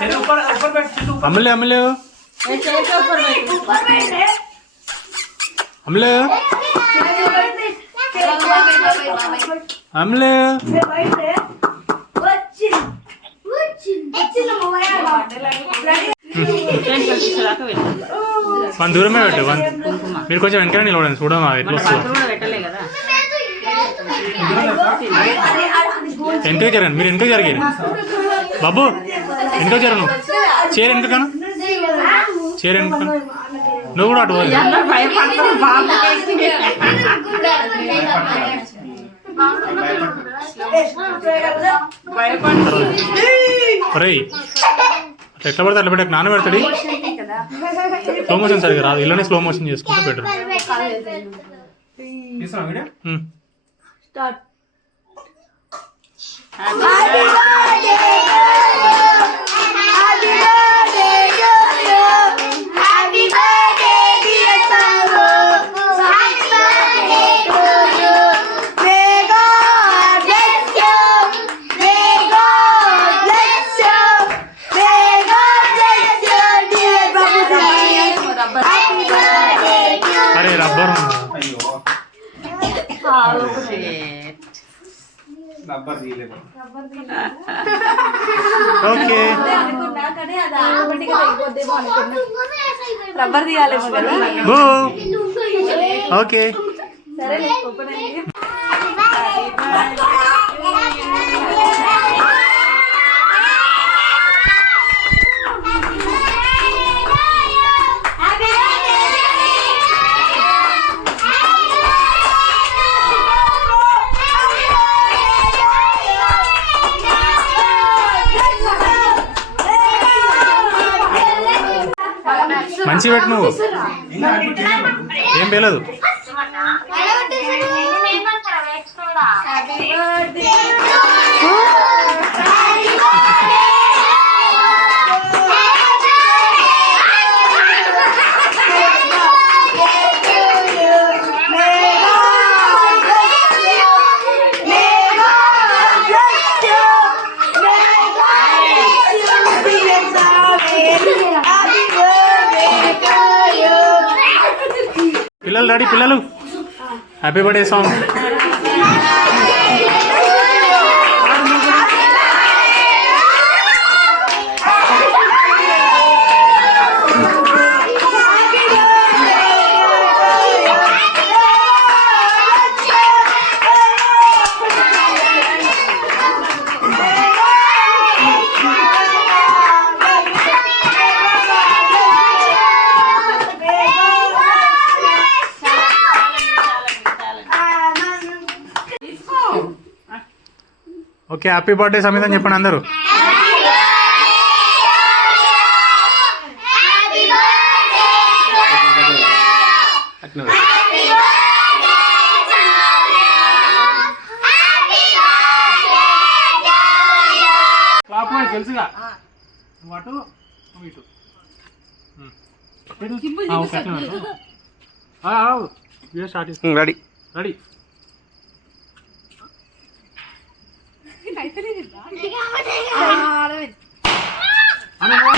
అమలే అమలే అమలే అమలే మన దూరమే పెట్టు మీరు కొంచెం వెనకాల నిలబడండి చూడమా ఎట్లా వస్తుందో వెనక జరగండి మీరు వెనక జరిగారు బాబు వెనక జరగను చీర వెనకను చీర వెనక నువ్వు కూడా అటు రై అట్లా ఎట్లా పడితే అట్లా పెట్టాక నాన్న పెడతాడు స్లో మోషన్ సరిగా రాదు ఇల్లునే స్లో మోషన్ చేసుకుంటే బెటర్ అరే రబ్బర్ ఓకే రబ్బర్ తీయాలి ఓకే మంచి పెట్టు నువ్వు ఏం పేలదు పిల్లలు రెడీ పిల్లలు happy birthday song okay happy birthday సమేత అని చెప్పండి అందరూ తెలుసుగా అటు ఇటు స్టార్ట్ రెడీ రెడీ అరే